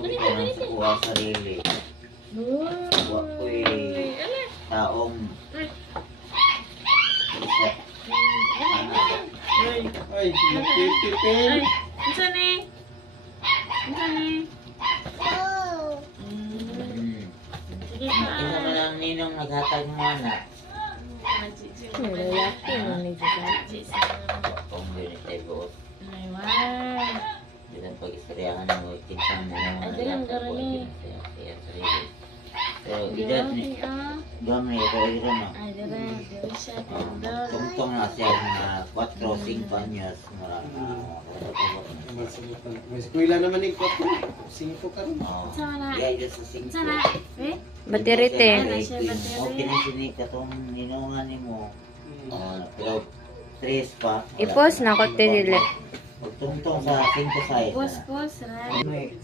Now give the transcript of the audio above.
Hindi ka nang sukuha sarili. Huwag ko'y taong isa. Ay, nagpipipin. Isa ni. Isa ni. Sige pa. Isa pa lang ninong naghatag mo anak. Lalaki mo ni Jika. Kung binitay ko. Ay, wow. Hindi lang pag-istoryahan mo. Kinsang mo naman. Ay, dalang karami. Kaya sarili. Pero edad ni. Gamay ito ay rin no. Ay, dara siya. Dara. Tungtong na siya mga 4-5 anyos. May eskwela naman ni Kwapo. 5 ka rin. Sana. Gaya sa 5. Sana. Eh? Baterite. Okay na sinig katong ninungan ni mo. Pero 3 pa. Ipos na ko te dili. Tungtong sa 5 size. Pos, pos. Right.